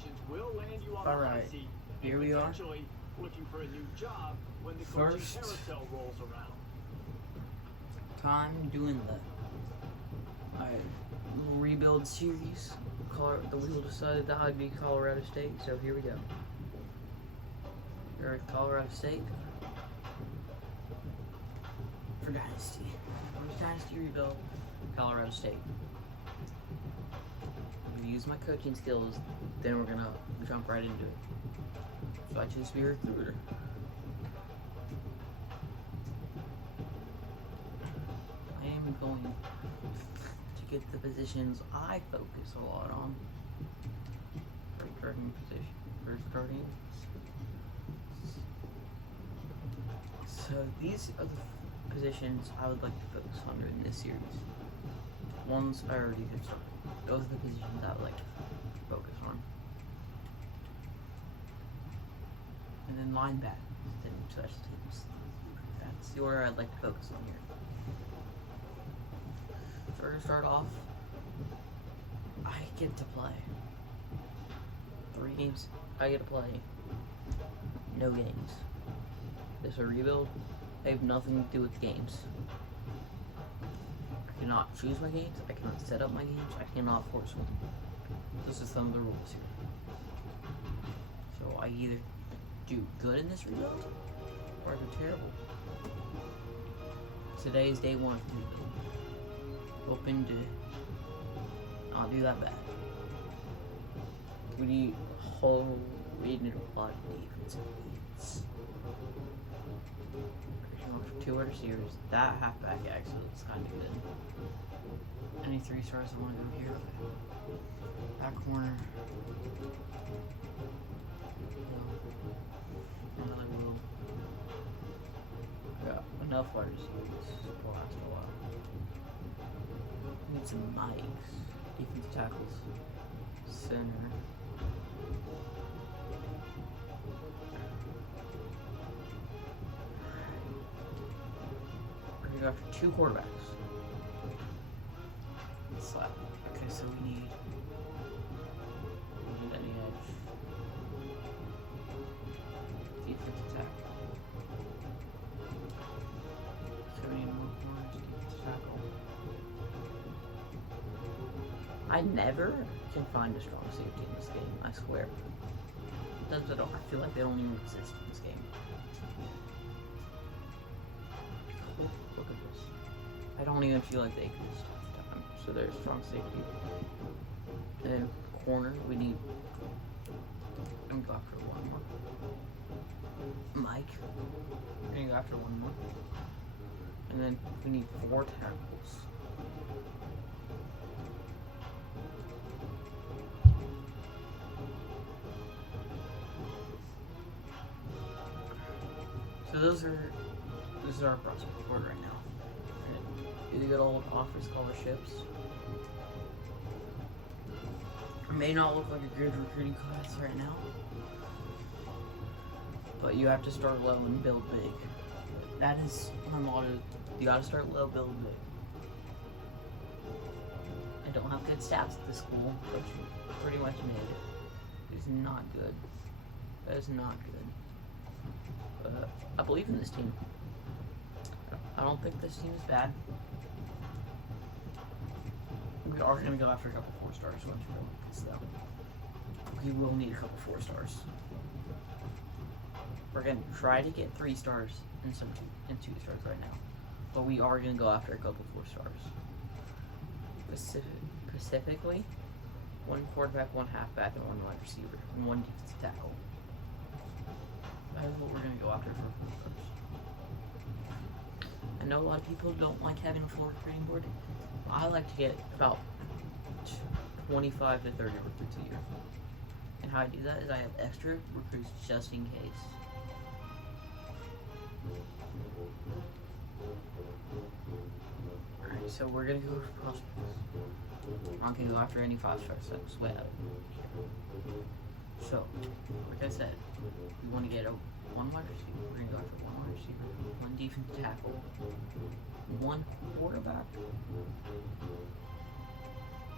qualifications will land you on All the hot right, seat here and we are. potentially looking for a new job when the coaching First carousel rolls around. time doing the rebuild series. The wheel decided that I'd be Colorado State, so here we go. We're at Colorado State for Dynasty. First Dynasty rebuild, Colorado State. I'm gonna use my coaching skills, then we're gonna jump right into it. So I choose to be a recruiter. I am going to get the positions I focus a lot on. First starting position. First starting. So these are the positions I would like to focus on in this series. Ones I already did start. Those are the positions I would like to focus on. And then linebackers, then special teams. That's the order I'd like to focus on here. So we're gonna start off. I get to play 3 games. I get to play no games. This is a rebuild. I have nothing to do with games. I cannot choose my games. I cannot set up my games. I cannot force one. This is some of the rules here. So I either do good in this rebuild or I do terrible. Today is day 1 of the rebuild. Hoping to not do that bad. We need a lot of defensive needs. 2 wide receivers. That halfback actually looks kind of good. Any 3 stars I want to go here? Okay. Back corner. Another rule. Got enough wide receivers to last a while. Need some mics. Defensive tackles. Center. We're gonna go after 2 quarterbacks. Slap. Okay, so we need any edge. Defensive tackle. So we need more corners, defensive tackle. I never can find a strong safety in this game, I swear. I feel like they don't even exist in this game. Look at this. I don't even feel like they exist. So there's strong safety. And then corner, we need. I'm gonna go after 1 more. Mike. We're gonna go after 1 more. And then we need 4 tackles. So this is our prospect board right now. Either get all offer scholarships. It may not look like a good recruiting class right now, but you have to start low and build big. That is my motto. You gotta start low, build big. I don't have good stats at this school, but pretty much made it. It's not good. That is not good. I believe in this team. I don't think this team is bad. We are going to go after a couple 4 stars once we go against them. We will need a couple 4 stars. We're going to try to get 3 stars and 2 stars right now. But we are going to go after a couple 4 stars. Specifically, 1 quarterback, 1 halfback, and 1 wide receiver, and 1 defensive tackle. That is what we're going to go after for 4 stars. I know a lot of people don't like having a full recruiting board. I like to get about 25 to 30 recruits a year. And how I do that is I have extra recruits just in case. Alright, so we're gonna go for prospects. I'm not gonna go after any 5 stars, that's way out. So, like I said, we want to get 1 wide receiver. We're gonna go after 1 wide receiver, 1 defensive tackle, 1 quarterback.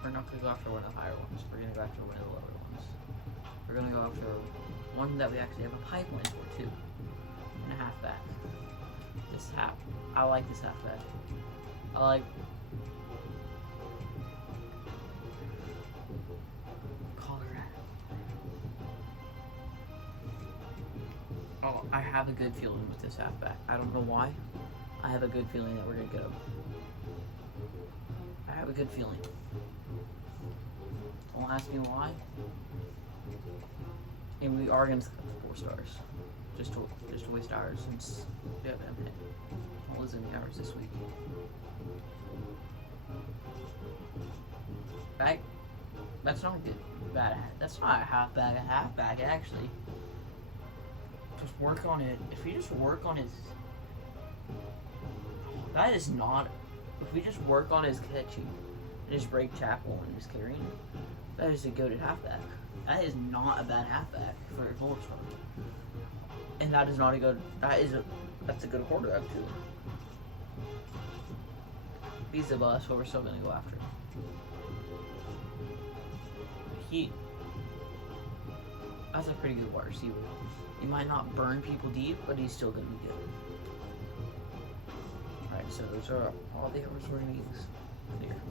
We're not gonna go after one of the higher ones. We're gonna go after one of the lower ones. We're gonna go after one that we actually have a pipeline for too, and a halfback. I like this halfback. I like Colorado. Oh, I have a good feeling with this halfback. I don't know why. I have a good feeling that we're gonna get him. I have a good feeling. Don't ask me why. And we are gonna skip the 4 stars, just to waste hours since we haven't hit all as many hours this week. That's not a good bad. That's not a halfback actually. Just work on it. If we just work on his, that is not. If we just work on his catching and his break tackle and his carrying, that is a goated halfback. That is not a bad halfback for a 4-star. And that is not a good. That's a good quarterback too. He's the bus, but we're still gonna go after him. That's a pretty good wide receiver. He might not burn people deep, but he's still gonna be good. Alright, so those are all the hours we're gonna use here.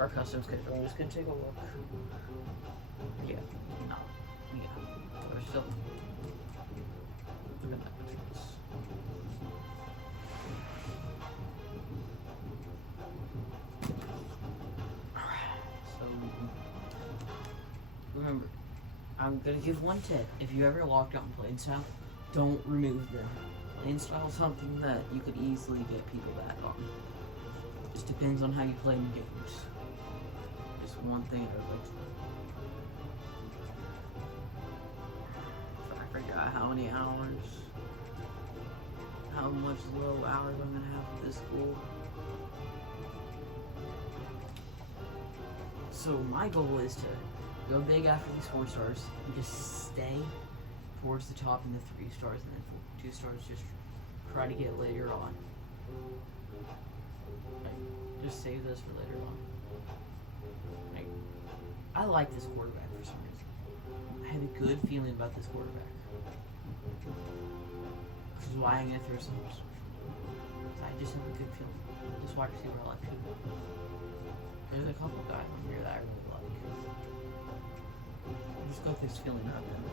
Our custom schedule. I'm just gonna take a look. Yeah, no, yeah, we're still. Remember, I'm gonna give one tip. If you ever locked on playing style, don't remove them. Playing style is something that you could easily get people back on. Just depends on how you play in games. Just one thing I would like to I forgot how many hours, how much low hours I'm gonna have with this school. So my goal is to go big after these 4 stars and just stay towards the top in the 3 stars, and then 2 stars just try to get later on. Like, just save this for later on. Like, I like this quarterback for some reason. I have a good feeling about this quarterback. Which is why I'm gonna throw some. I just have a good feeling. This wide receiver I like too. There's a couple guys on here that I really like. I just got this feeling about them.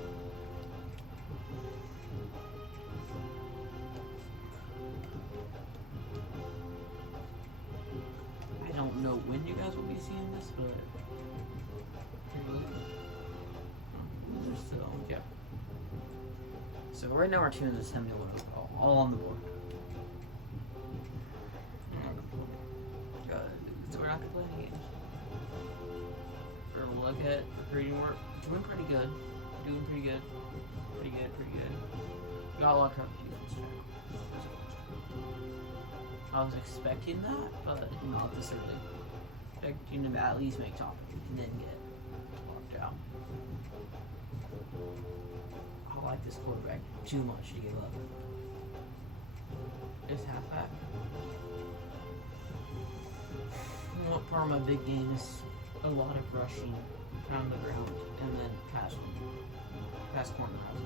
I don't know when you guys will be seeing this, but still, yeah. So right now our team is 71 all on the board. So we're not gonna play any games. We're gonna look at recruiting work. Doing pretty good. Pretty good. Got a lot of defense. I was expecting that, but not this early. Expecting to at least make top and then get locked out. I like this quarterback too much to give up. This halfback. What part of my big game is a lot of rushing around the ground and then pass corner routes.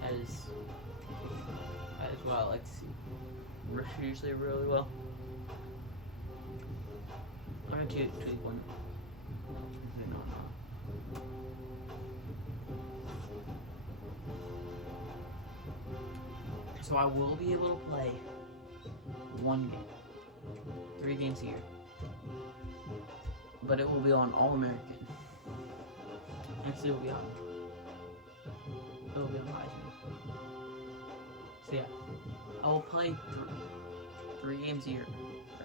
That is what I like to see. Rush usually really well. I'm gonna tweak one. So I will be able to play 1 game. 3 games a year. But it will be on All-American. Actually, it will be on Heisman. So yeah, I will play 3 games a year.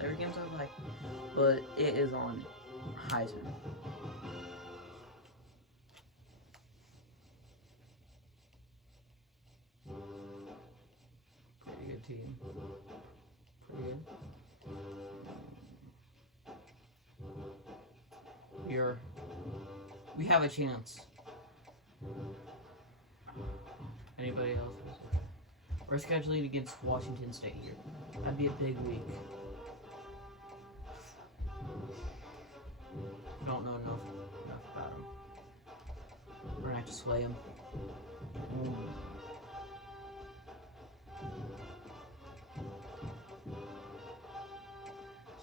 Every games I like, but it is on Heisman. Pretty good team. Pretty good. We have a chance. Anybody else? We're scheduling against Washington State here. That'd be a big week. Don't know enough about to sway him.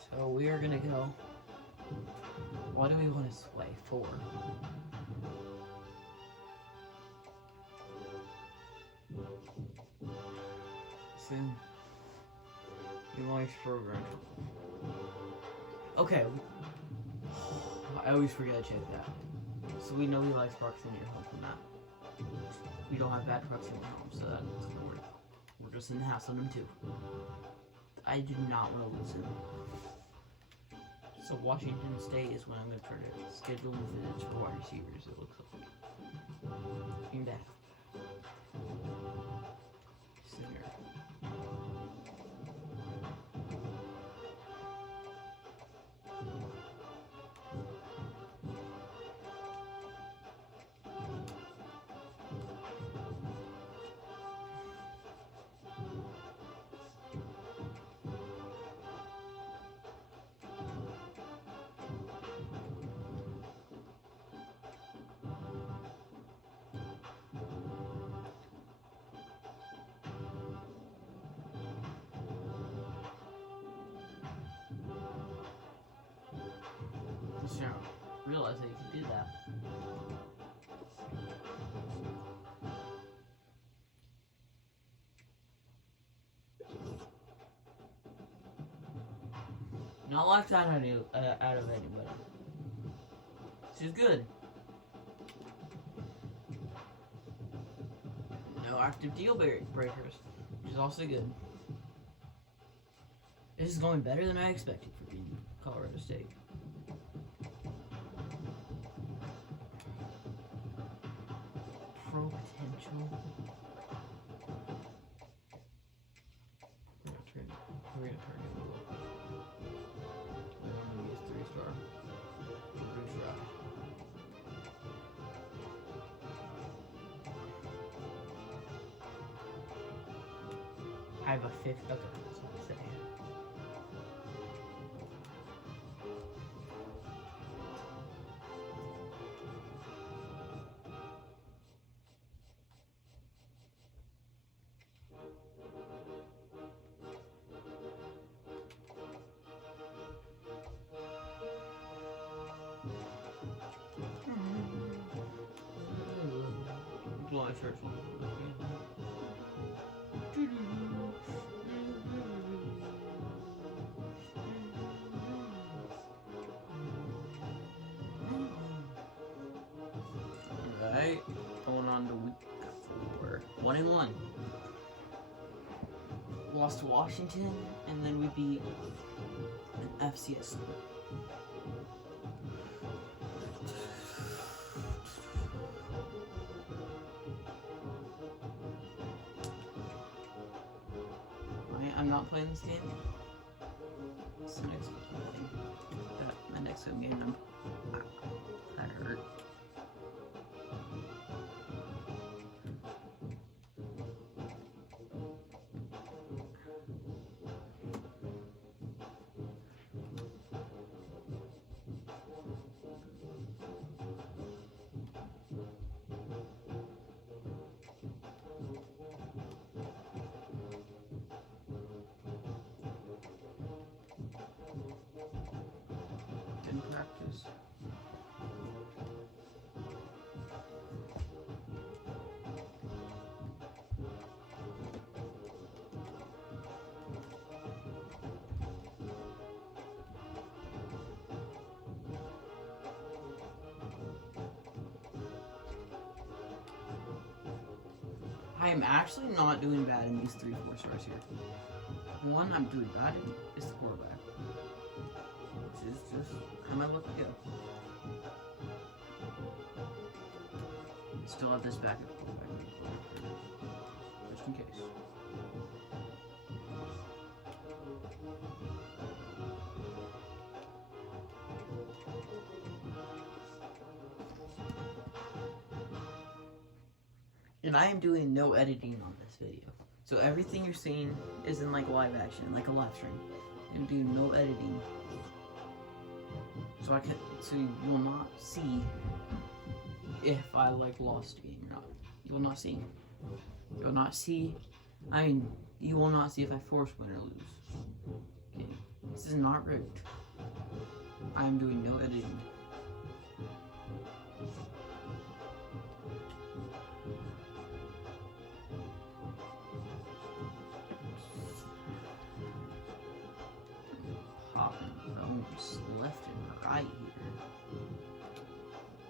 So we are gonna go. What do we want to sway for? So, he likes program. Okay. I always forget to check that. So we know he likes proximity to home from that. We don't have bad proximity to home, so that's gonna work. We're just in the house on him too. I do not want to lose him. So Washington State is when I'm going to try to schedule visits for wide receivers, it looks like. Being back. Singer. Just now realize that you can do that. Not locked out of anybody. She's good. No active deal breakers, which is also good. This is going better than I expected for being Colorado State. Pro potential. We're gonna turn him a little. Maybe it's 3-star. Good try. I have a 5th. Okay, that's what I'm saying. Blind search one. Alright, going on to week 4. 1-1. Lost to Washington, and then we beat an FCS. I'm not playing this game. It's the next game. My next home game, that hurt. Practice. I am actually not doing bad in these 3-4 stars here. One I'm doing bad in is the quarterback. Which is just how my luck go. Still have this back at quarterback. Just in case. And I am doing no editing on this video. So everything you're seeing is in like live action, like a live stream. I'm doing no editing. So you will not see if I like lost a game or not. You will not see. You will not see. I mean, you will not see if I force win or lose. Okay. This is not rigged. I am doing no editing. Popping zones left and right here.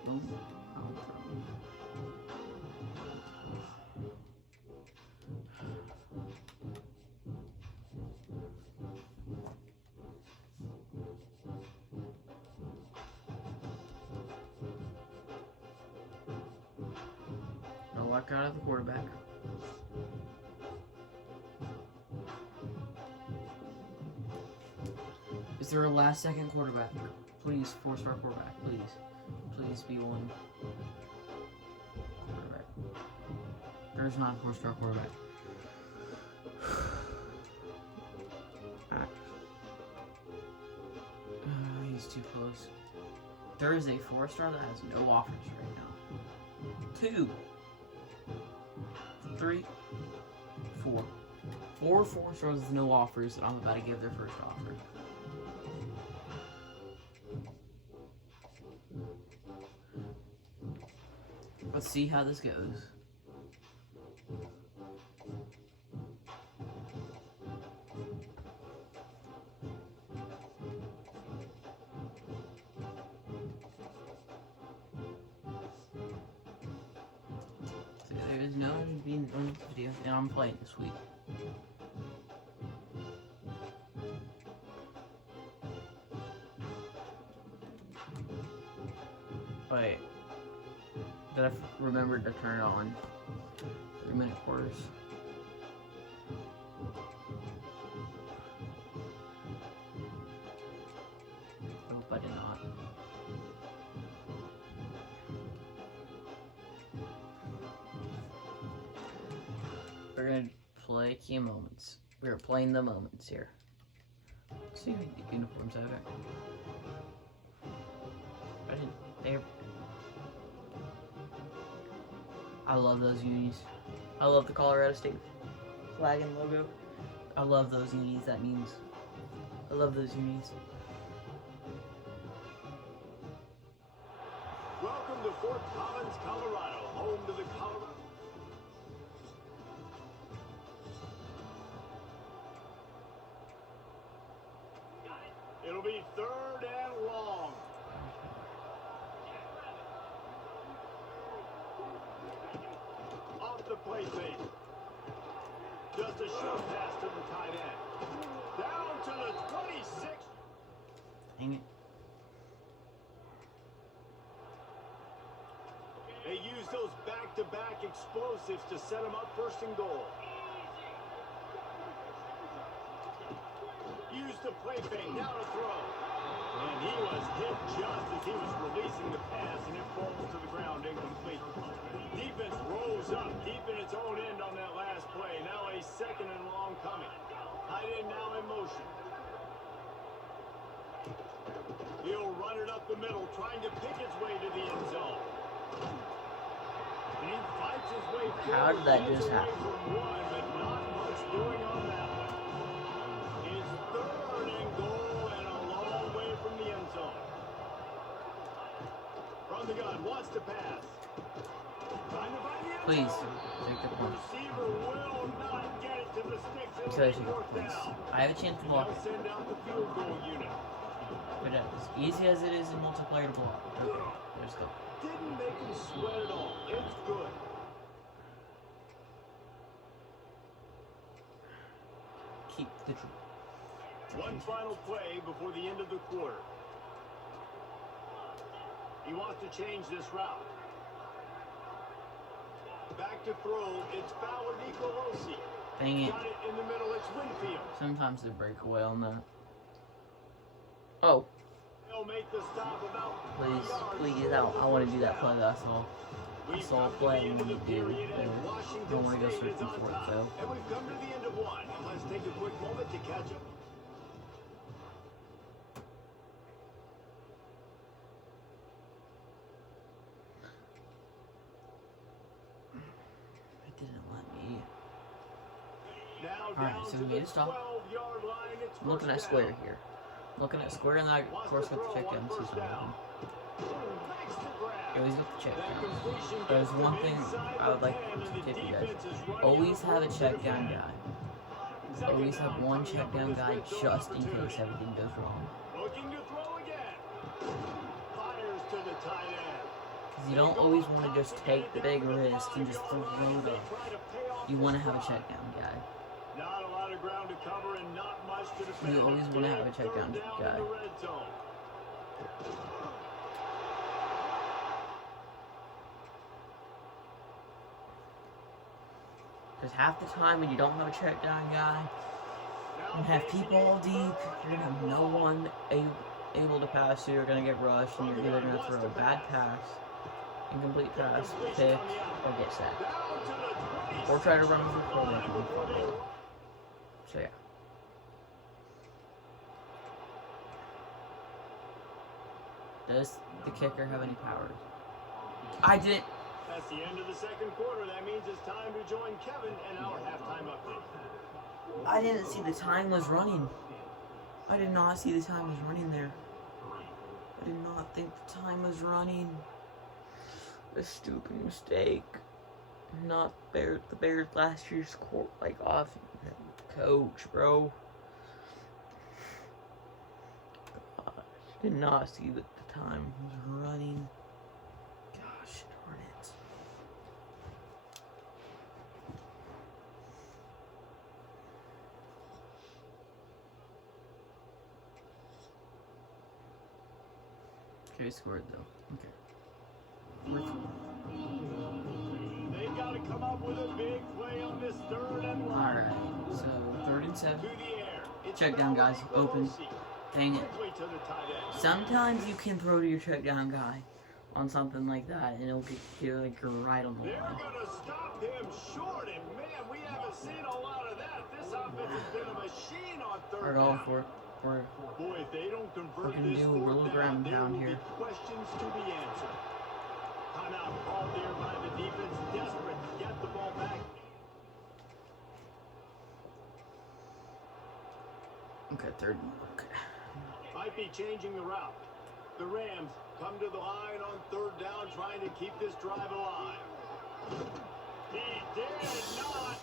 Boom. No luck out of the quarterback. Is there a last second quarterback? Please, 4-star quarterback, please. Please be one. Quarterback. There's not a 4-star quarterback. He's too close. There is a 4-star that has no offers right now. 2, 3, 4. 4 4-stars with no offers that I'm about to give their first offer. Let's see how this goes. So there is no one being on this video, and I'm playing this week. Wait. Did I remember to turn it on? 3-minute quarters. I hope I did not. We're gonna play key moments. We're playing the moments here. Let's see the uniforms out there. I love those unis. I love the Colorado State flag and logo. I love those unis. That means I love those unis. Welcome to Fort Collins, Colorado, home to the Colorado. It'll be 3rd and long. Off the play fake. Just a short pass to the tight end. Down to the 26. Dang it. They use those back-to-back explosives to set them up 1st and goal. Use the play fake, now to throw. And he was hit just as he was releasing the pass, and it falls to the ground incomplete. Defense rolls up deep in its own end on that last play. Now a 2nd and long coming. Tight end now in motion. He'll run it up the middle, trying to pick his way to the end zone. And he fights his way forward. How did that just happen? One, but not much doing on that one. His 3rd and goal and a long way from the end zone. From the gun, wants to pass. Trying to find the end Please, zone. take the point. Receiver will not get it to the sticks. It'll Because be 4th down. I have a chance to block They'll it. send out the field goal unit. But as easy as it is in multiplayer to block. Okay, let's go. Didn't make him sweat at all. It's good. Keep the truth. One final play before the end of the quarter. He wants to change this route. Back to throw. It's Fowler Nicolosi. Dang it. Got it in the middle. It's Winfield. Sometimes they break away on that. Oh, They'll make the stop about please, I want to do that play that I saw a play and you do. I don't want to go searching for it though. And we've come to the end of one. Let's take a quick moment to catch up. Alright, so we made a stop. 12-yard line. It's I'm looking at first square down. here. Looking at square, and I, of course, got the check down. This is Makes the grab. You always got the check That down. completion There's gets one him thing inside I would the like 10, to and the tip you guys. defense is running Always on have a board check to down defend. guy. Second Always have down one coming check up down with this guy red zone just in opportunity. case everything goes wrong. Looking to throw again. Fires to the tight end. Because you don't always want to just take the big risk and just throw it up. You want to have a check down guy. Not a lot of ground to cover and not much to defend. You always want to have a check down Third guy. in the red zone. Because half the time when you don't have a check down guy, you have people all deep, you're going to have no one able to pass to, you're going to get rushed, and you're either going to throw a bad pass, incomplete pass, pick, or get sacked. Or try to run over the quarterback and fumble. So yeah. Does the kicker have any powers? I didn't. That's the end of the second quarter. That means it's time to join Kevin and our halftime update. I didn't see the time was running. I did not see the time was running there. I did not think the time was running. A stupid mistake. Not the Bears last year's off coach, bro. Gosh, did not see that the time was running. Gosh darn it. Okay, we scored though. Okay. They've got to come up with a big play on this third and long. Alright, so 3rd and 7. To the air. It's Check down, guys. Open. Dang it. quickly to the tight end. Sometimes you can throw to your check down guy on something like that, and it'll get you like right on the They're line. going to stop him short, and man, we haven't seen a lot of that. This offense has been a machine on third We're down. going for it. Boy, if they don't convert gonna this do a fourth little down, ground there pound will here. be questions to be answered. Timeout called there by the defense, desperate to get the ball back. Okay, 3rd. Okay. Might be changing the route. The Rams come to the line on 3rd down, trying to keep this drive alive. He did not.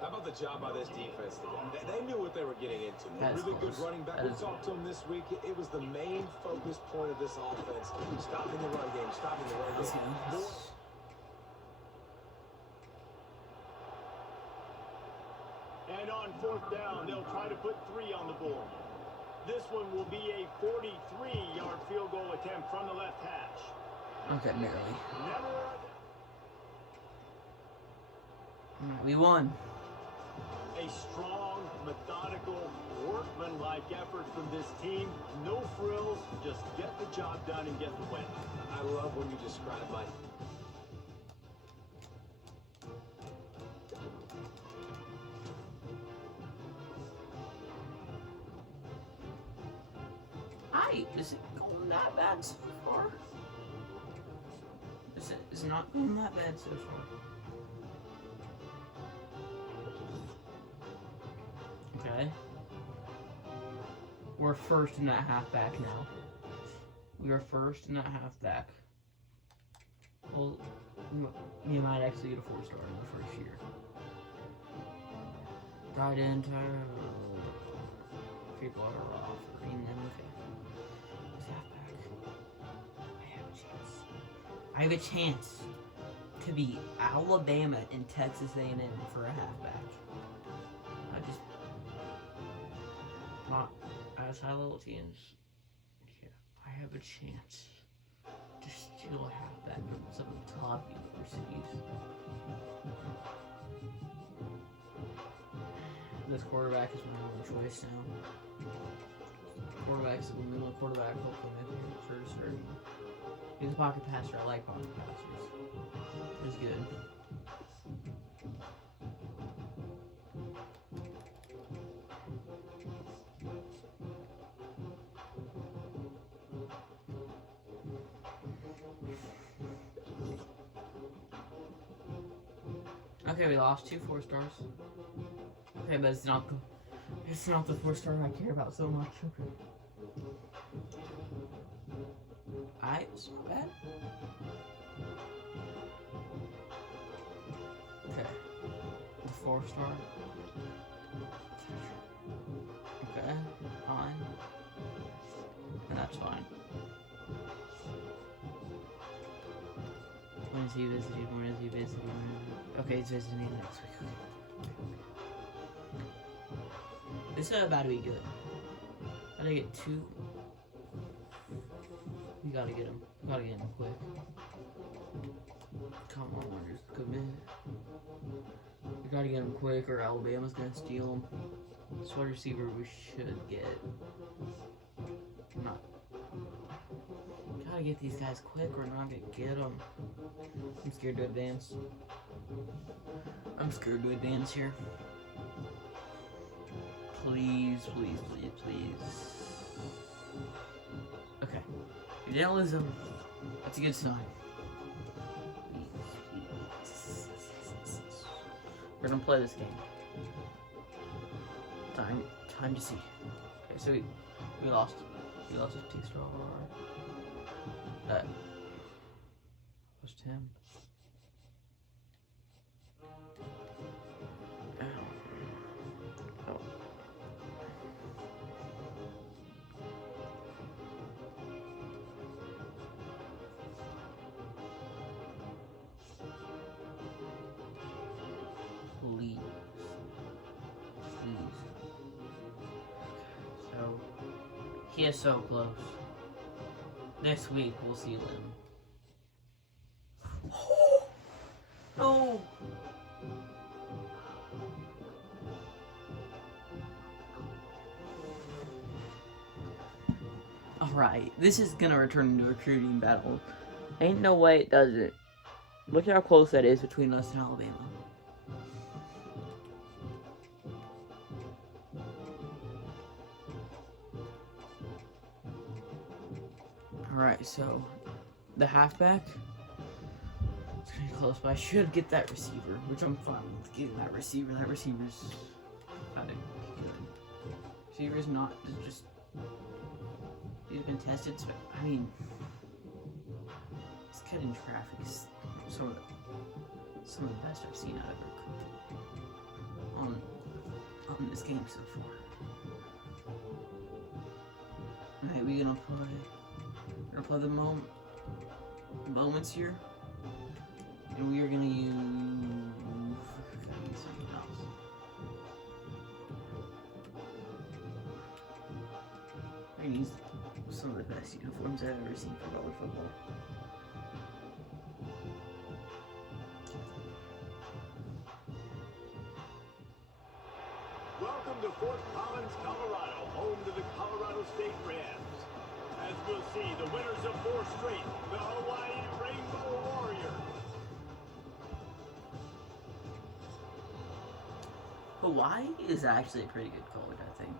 How about the job by this defense today? They knew what they were getting into. That is Really good close. running back. That We is talked to him this week. It was the main focus point of this offense. Stopping the run game. Stopping the run Let's game. go. And on 4th down, they'll try to put 3 on the board. This one will be a 43-yard field goal attempt from the left hash. Okay, barely. Never. Alright, we won. A strong, methodical, workmanlike effort from this team. No frills, just get the job done and get the win. I love when you describe my... Is it going that bad so far? Is it not going that bad so far? Okay. We're first in that halfback now. We are first in that halfback. Well, we might actually get a 4-star in the first year. Tight end, people are offering them. Okay. I have a chance to beat Alabama and Texas A&M for a halfback. I just not as high level teams. Yeah, I have a chance to steal a halfback from some of the top universities. This quarterback is my only choice now. Quarterback is the middle quarterback. Hopefully, maybe for certain. He's a pocket passer. I like pocket passers. He's good. Okay, we lost 2 4-stars. Okay, but it's not the 4-star I care about so much. Okay. Alright, it's not bad. Okay. The 4-star. Okay, fine. And that's fine. When is he visiting? When is he visiting? Okay, he's visiting next week. This is about to be good. Gotta get 2. We gotta get him. Gotta get him quick. Come on, just commit. We gotta get him quick or Alabama's gonna steal him. This wide receiver we should get. Not. Gotta get these guys quick or not gonna get them. I'm scared to advance. I'm scared to advance here. Please, please, please, please. Okay. We didn't lose him. That's a good sign. We're gonna play this game. Time to see. Okay, so we lost. We lost his 2-star. Lost him. Oh. Please. So, he is so close. Next week, we'll see them. No! Alright, this is gonna return into a recruiting battle. Ain't no way it doesn't. Look at how close that is between us and Alabama. Alright, so the halfback, it's gonna be close, but I should get that receiver, which I'm fine with getting that receiver. That receiver's not good. Receiver's not just, he's been tested, so, I mean, this kid in traffic is some of the best I've seen out of recruiting on this game so far. Alright, we're gonna play the moments here, and we are gonna use something else. We're gonna use some of the best uniforms I've ever seen for college football. Welcome to Fort Collins, Colorado, home to the Colorado State Rams. As we'll see, the winners of 4 straight, the Hawaii Rainbow Warriors. Hawaii is actually a pretty good college, I think.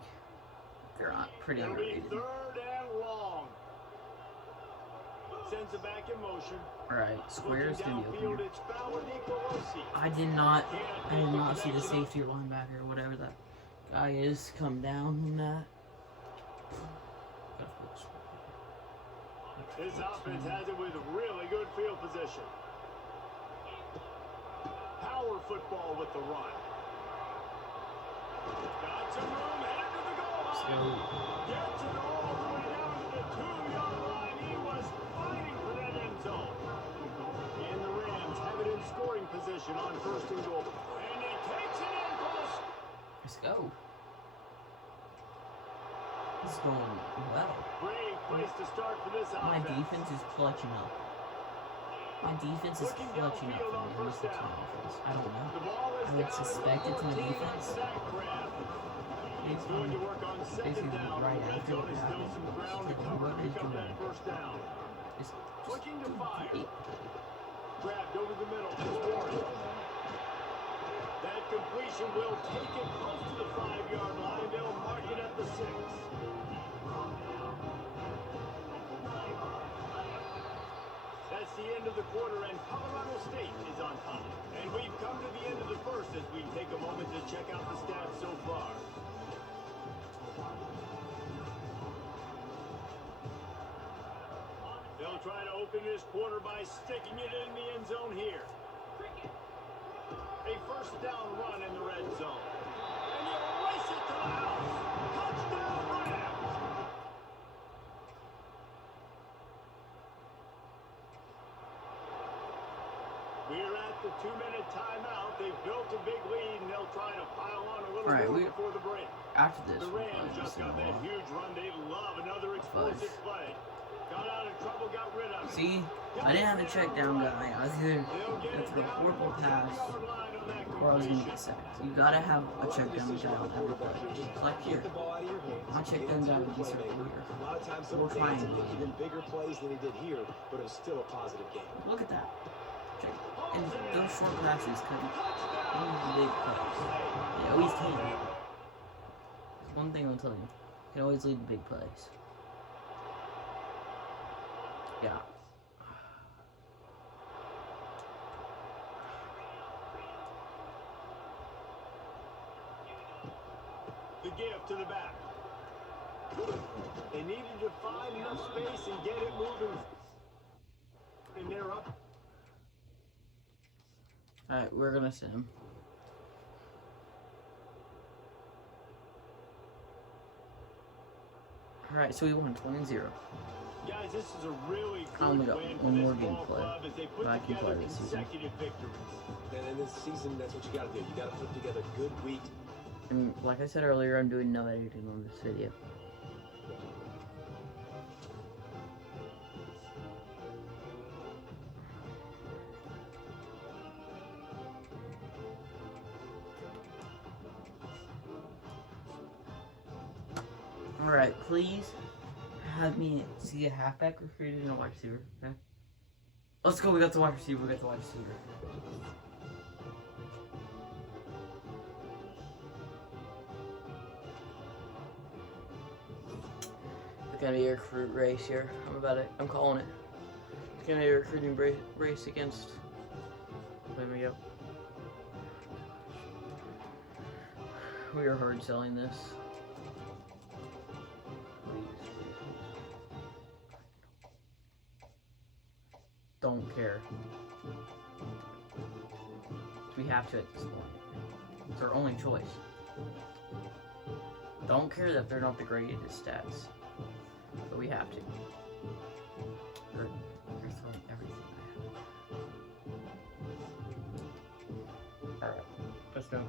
They're not pretty It'll be underrated. 3rd and long. Sends it back in motion. Alright, square is gonna be Looking open. downfield, it's Fowler. I did not see the safety or linebacker or whatever that guy is come down on that. This offense has it with really good field position. Power football with the run. Got some room, headed to the goal line. Gets it all the way down to the 2-yard line. He was fighting for that end zone. And the Rams have it in scoring position on 1st and goal. And he takes it in close. Let's go. This is going well. Great place to start for this My offense. defense is clutching up. My defense is Looking clutching up downfield for on me. Who's first the down. defense? I don't The know. ball is I would down to suspect it's my 14 defense. sack grab. He's going to work on 2nd Basically down. right Red after zone what is still happened. some ground to Just cover. what Pick is up doing? that 1st down. Just Looking to fire. eight. Grabbed over the middle. It's Warren. That completion will take it close to the 5-yard line. They'll mark it at the 6. That's the end end of the quarter, and Colorado State is on top. And we've come to the end of the first as we take a moment to check out the stats so far. They'll try to open this quarter by sticking it in the end zone here. A first down run in the red zone. And you race it to the house. Touchdown Rams! We're at the 2-minute timeout. They've built a big lead, and they'll try to pile on a little more before the break. After this, the Rams just got that huge run. They love another explosive play. Got out of trouble, got rid of it. See, I didn't have a check down guy. I was either going to throw a horrible pass or I was going to get sacked. You got to have a check down guy on every play. Just like here. My check down guy would be circled here. A lot of times We're trying. even bigger plays than he did here, but it was still a positive game. Look at that. Check. And those short passes could be big plays. They always can. There's one thing I'll tell you. You can always lead the big plays. Yeah. The give to the back. They needed to find enough space and get it moving. And they're up. Alright, we're gonna send him. Alright, so we won 20-0. Guys, this is a really I only good got win one for more this game ball to play, club as they put but I can together play this season. consecutive victories. And in this season, that's what you got to do. You got to put together good weeks. And like I said earlier, I'm doing no editing on this video. Alright, please have me see a halfback recruited and a wide receiver, okay? Let's go, we got the wide receiver, It's gonna be a recruit race here. I'm calling it. It's gonna be a recruiting race against. There we go. We are hard selling this. Don't care. We have to at this point. It's our only choice. Don't care that they're not the greatest stats. But we have to. You're throwing everything I have. Alright. Let's go.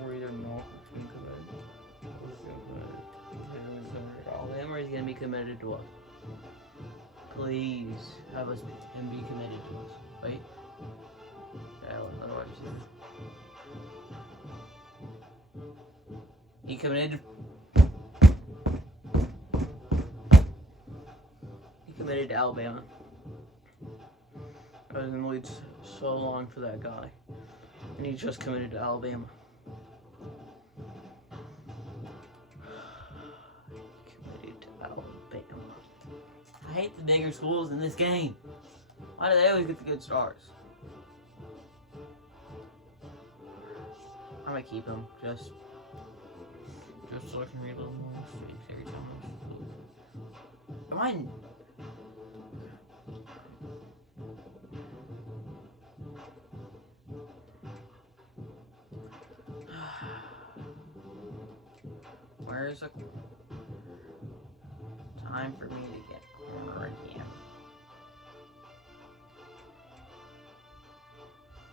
We're either not being committed. All of them, or he's gonna be committed to us. Please have us and be committed to us. Wait. Yeah, otherwise he committed. He committed to Alabama. I was in the lead so long for that guy, and he just committed to Alabama. I hate the bigger schools in this game. Why do they always get the good stars? I'm gonna keep them just so I can read a little more streaks every time. Am I? Where's a time for me to get corner again?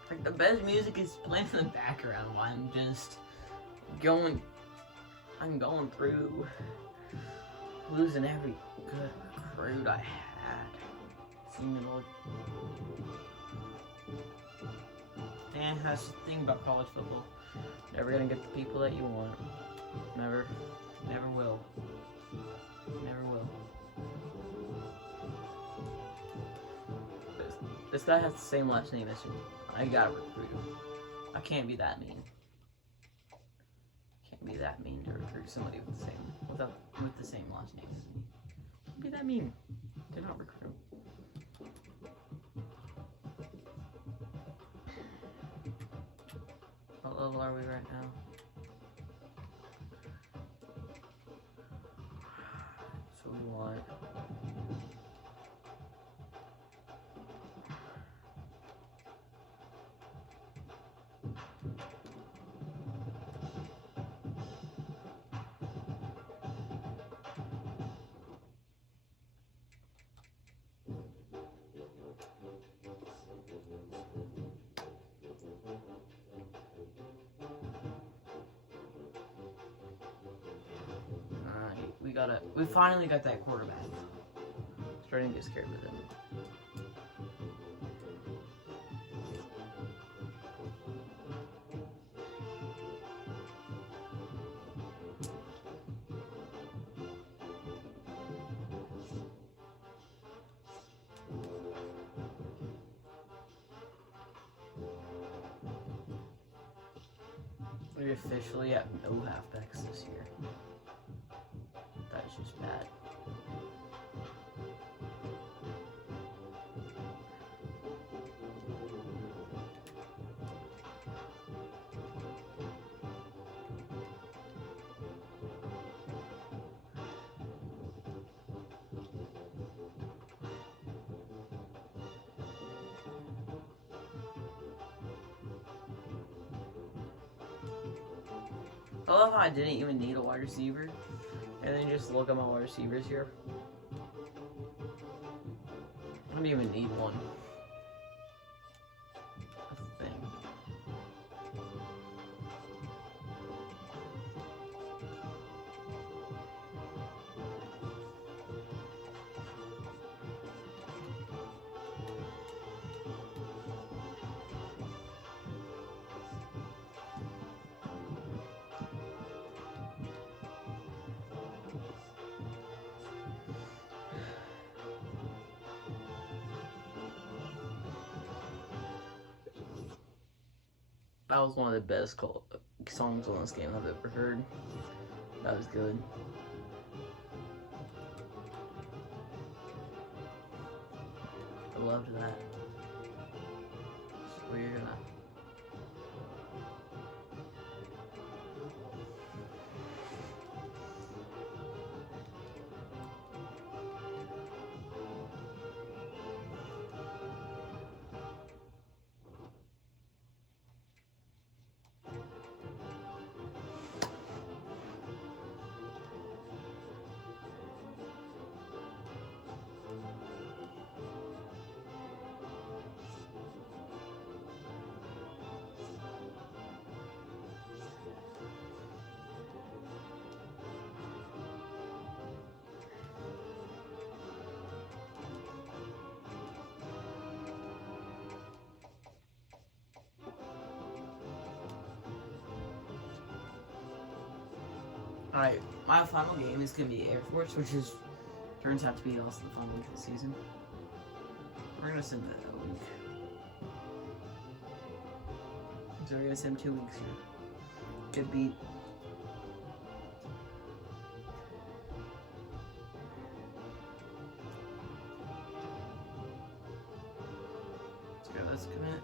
Like the best music is playing in the background while I'm just going through losing every good recruit I had. Seemingly. And that's the thing about college football. Never gonna get the people that you want. Never will. Never will. This guy has the same last name as me. I gotta recruit him. I can't be that mean. Can't be that mean to recruit somebody with the same last name as me. Can't be that mean. Do not recruit him. What level are we right now? So we want... We finally got that quarterback. Starting to get scared with him. We're officially at no halfbacks this year. That is just bad. I love how I didn't even need a wide receiver. And then just look at my wide receivers here. I don't even need one. That's the thing. That was one of the best songs on this game I've ever heard. That was good. I loved that. So we're gonna... Alright, my final game is going to be Air Force, which turns out to be also the final week of the season. We're going to send that a week. So we're going to send 2 weeks here. Good beat. Let's go, let's commit.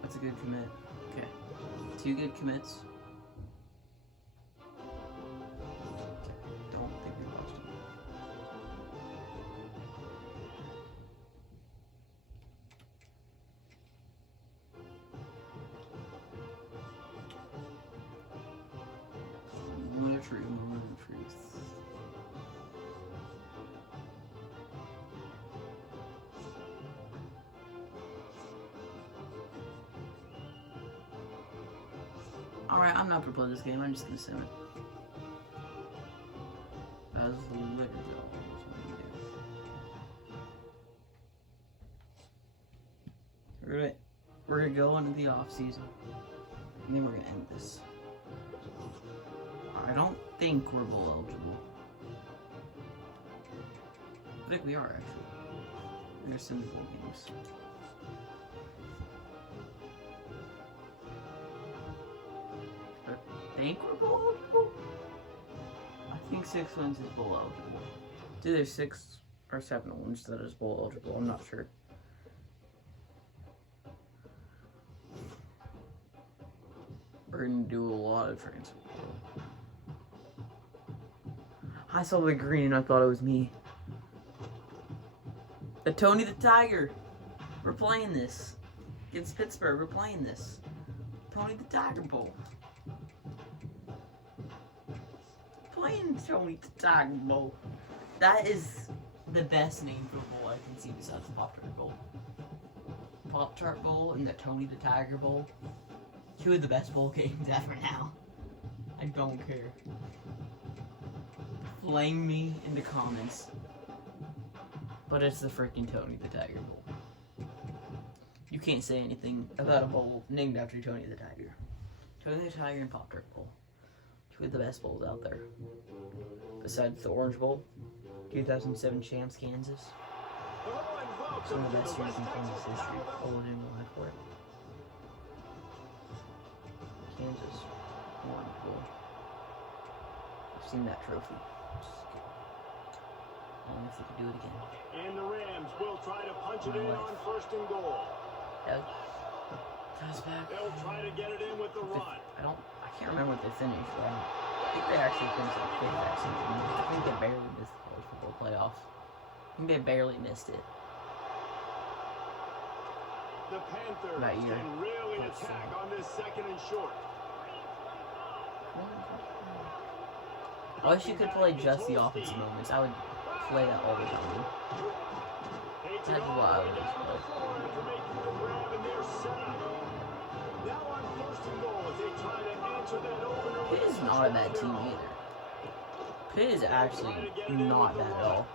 That's a good commit. Okay. 2 good commits. Alright, I'm not gonna play this game, I'm just gonna sim it. As literally we're gonna go into the off season, and then we're gonna end this. I don't think we're bowl eligible. I think we are actually. We're gonna send the bowl games. I think we're bowl eligible. I think 6 wins is bowl eligible. It's either 6 or 7 wins that is bowl eligible. I'm not sure. We're gonna do a lot of transfer portal. I saw the green and I thought it was me. The Tony the Tiger. We're playing this. Against Pittsburgh, we're playing this. Tony the Tiger Bowl. Playing Tony the Tiger Bowl. That is the best name for a bowl I can see besides the Pop-Tart Bowl. Pop-Tart Bowl and the Tony the Tiger Bowl. Two of the best bowl games ever now. I don't care. Flame me in the comments. But it's the freaking Tony the Tiger Bowl. You can't say anything about a bowl named after Tony the Tiger. Tony the Tiger and Pop-Tart Bowl. Two of the best bowls out there. Besides the Orange Bowl. 2007 Champs, Kansas. Some of the best years in Kansas history. Bowl didn't lie for it. Kansas. Orange Bowl. I've seen that trophy. I don't know if they could do it again. And the Rams will try to punch it in on 1st and goal. Toss back. They'll try to get it in with the run. I can't remember what they finished. But I think they actually finished like 5th that season. I think they barely missed the college football playoffs. I think they barely missed it. The Panthers That year. can really attack on this 2nd and short. I wish you could play just the offensive moments. I would play that all the time. That's what I would just play. Pitt is not a bad team either. Pitt is actually not bad at all.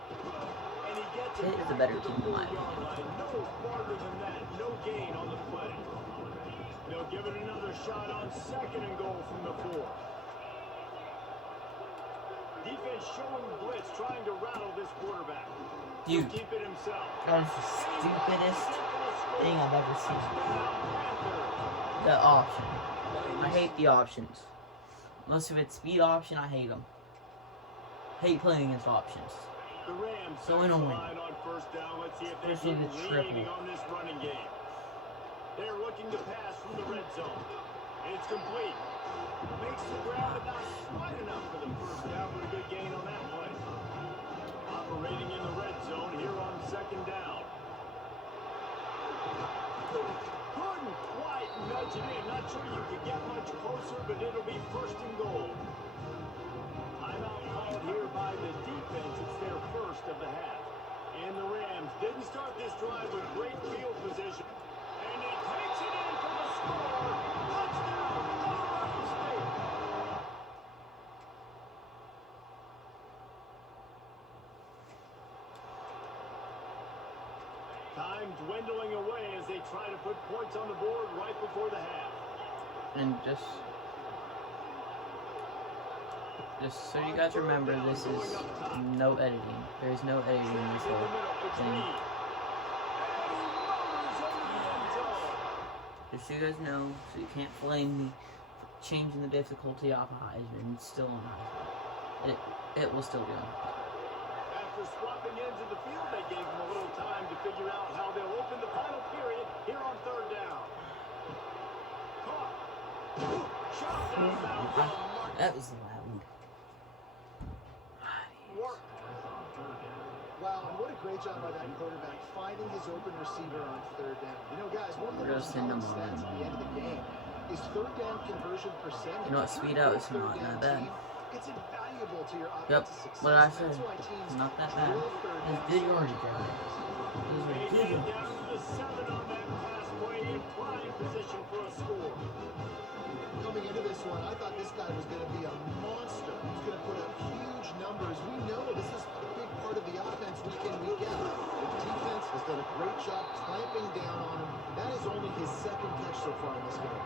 Pitt is a better team in my opinion. No farther than that. No gain on the play. They'll give it another shot on 2nd and goal from the 4. Defense showing blitz, trying to rattle this quarterback. Dude, Keep it himself. that was the stupidest thing I've ever seen. The option. I hate the options. Unless if it's speed option, I hate them. Hate playing against options. The Rams So annoying. on 1st down. Let's see if they Especially keep the triple. leaning on this running game. They're looking to pass from the red zone. And it's complete. Makes the grab, but not quite enough for the 1st down, but a good gain on that play. Operating in the red zone here on 2nd down. Couldn't quite nudge it in. Not sure you could get much closer, but it'll be 1st and goal. Timeout called here by the defense. It's their 1st of the half. And the Rams didn't start this drive with great field position. And he takes it in for the score. Touchdown, Colorado State. Time dwindling away as they try to put points on the board right before the half. And just so you guys remember, this is no editing. There's no editing in this whole thing. Just so you guys know, so you can't flame me for changing the difficulty off of Heisman. It's still on Heisman. It will still be on Heisman. After swapping ends of the field, they gave them a little time to figure out how they'll open the final period here on 3rd down. Caught. Shot down. That was loud. Work. Wow, and what a great job by that quarterback finding his open receiver on 3rd down. You know, guys, one of the We're most gonna send telling him stats on. at the end of the game is 3rd down conversion percentage. You know what, speed out is not that bad. It's invaluable to your Yep, offensive success. what I said. That's why teams Not that bad. drill 3rd It's down good so yardage, much. right? Those They are get good it yardage. down to the 7 on that pass play in prime position for a score. Coming into this one, I thought this guy was going to be a monster. He's going to put up huge numbers. We know this is a big part of the offense week in, week out. The defense has done a great job clamping down on him. That is only his 2nd catch so far in this game.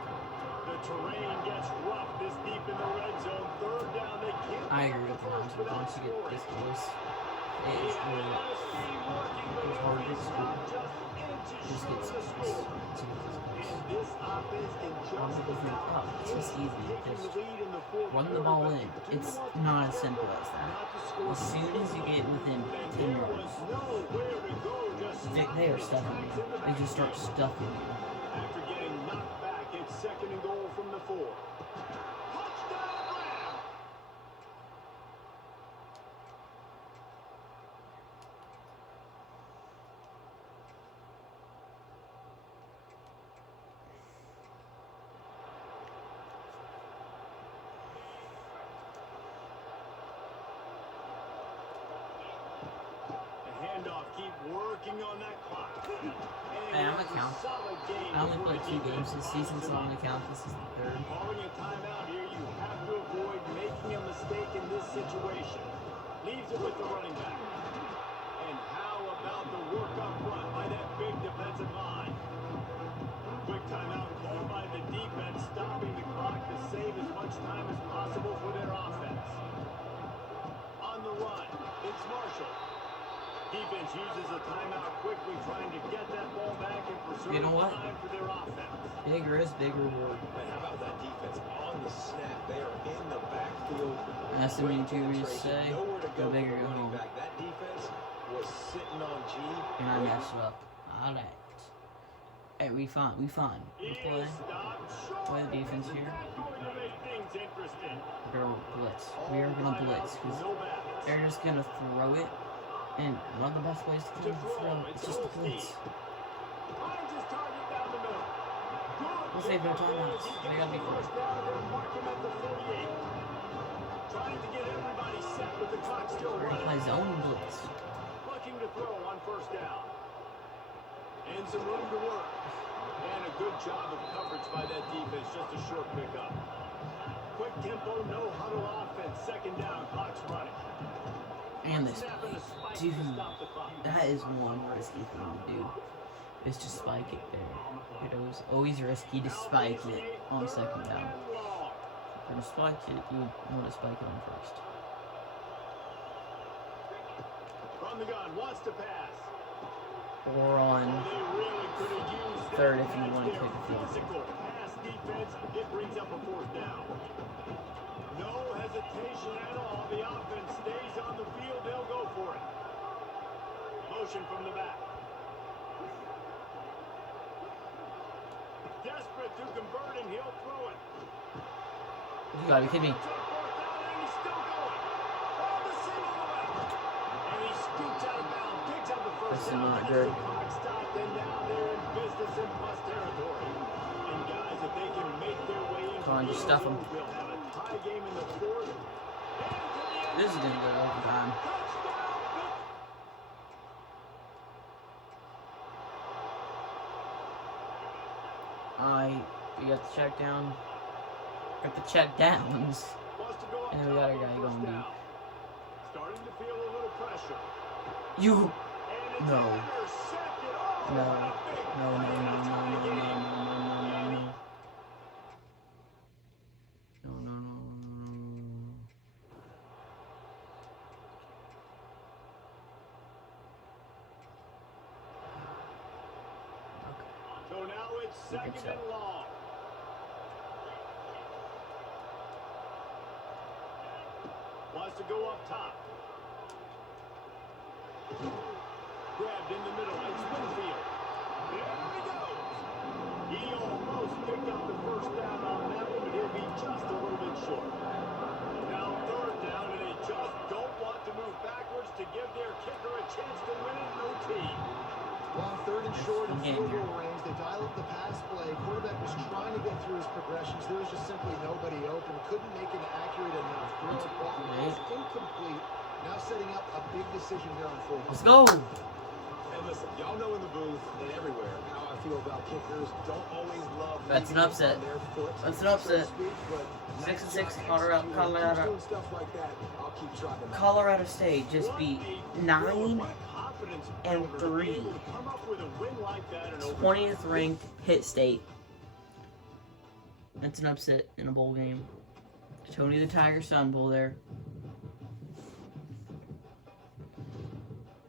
The terrain gets rough this deep in the red zone. 3rd down, they can't I get agree the with first Rams. without Once you get scoring. this close, it is really It's hard to score. Just get this close. To get this close. This offense can just about It's just easy. taking Just the lead in the 4th run the ball in. It's not as simple as that. As soon as you get within 10 yards, they are stuffing you. They just start stuffing you. After getting knocked back, it's 2nd and goal from the 4. ticking on that clock. Hey, I'm gonna count. Solid game I only before played the 2 games this defense season, so I'm bounces gonna count. This is the third. Calling a timeout here, you have to avoid making a mistake in this situation. Leaves it with the running back. And how about the work up front by that big defensive line? Quick timeout called by the defense, stopping the clock to save as much time as possible for their offense. On the run, it's Marshall. Defense uses a timeout quickly, trying to get that ball back and preserve You know what? time for their offense. Bigger is big reward. Man, how about that defense on the snap? They are in the backfield. That's the main two we Penetration, say. nowhere to Go go big for or the go running home. back. That defense was sitting on G. And I messed it up. Alright. Hey, we fine. We fine. We play. Play the defense here. We're gonna blitz. We are gonna blitz because they're just gonna throw it. And one of the best ways to throw it's just a blitz. Let's save their timeouts. They gotta be quick. Trying to get everybody set with the clock still We're gonna running. play zone blitz. Looking to throw on first down. And some room to work. And a good job of coverage by that defense. Just a short pickup. Quick tempo, no huddle offense. Second down, clock's running. And this Snapping the spike to dude, stop the clock. that is one risky thing to do. Is to spike it there. It was always risky to spike it on second down. If you're gonna spike it, you want to spike it on first. From the gun, wants to pass. Or on They really could have used that third if you as want to their kick a field goal. physical pass defense. It brings up a fourth down. No hesitation at all. The offense stays on the field. They'll go for it. Motion from the back. Desperate to convert, and he'll throw it. You gotta be kidding me. To the fourth down, and he's still going. Oh, the single left. And he scoots out of bounds, picks up the first This is down. not Gets good. the clock stopped, and now they're in business in plus territory. And guys, if they can make their way into Come on, the just end stuff zone, 'em. they'll have a tie game in the fourth. And to the end This is gonna go overtime. touchdown. We got the check down. Got the check downs. Wants to go up And then we got top our on guy first going deep. down. Starting to feel a little pressure. You. And it's No. intercepted. Oh, No. what a big No, no, play no, to no, tie no, the no, game. no, no, no, no, no. No, no, no, no. So now it's second so. and long. Wants to go up top. Grabbed in the middle. It's Winfield. There he goes. He almost picked up the first down on that one, but he'll be just a little bit short. Now third down, and they just don't want to move backwards to give their kicker a chance to win it. No team. Well, third and short and Game field here. goal range. They dial up the pass play. Quarterback was trying to get through his progressions. There was just simply nobody open. Couldn't make an accurate enough throw. Ball was incomplete. Now setting up a big decision here on fourth. Let's go. And listen, y'all know in the booth and everywhere how I feel about kickers. Don't always love. That's an leaving it upset. on their foot, That's an so to upset. speak, but 6-6, nice Colorado. job executing. Colorado. Keep doing stuff like that. I'll keep trying to. Colorado State just beat 9 and 3. 20th ranked Pitt State. That's an upset in a bowl game. Tony the Tiger Sun Bowl there.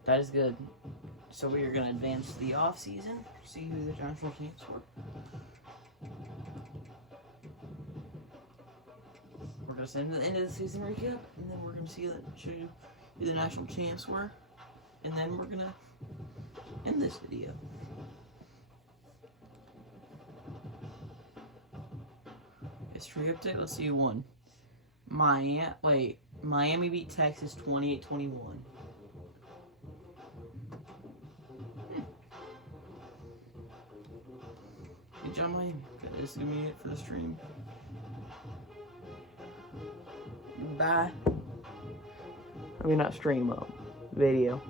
That is good. So we are going to advance to the off season. See who the national champs were. We're going to send the end of the season recap, and then we're going to show you who the national champs were, and then we're going to end this video. History update. Let's see who won. Miami beat Texas 28-21. Good job, Miami. Okay, this is gonna be it for the stream. Bye. I mean, not stream, video.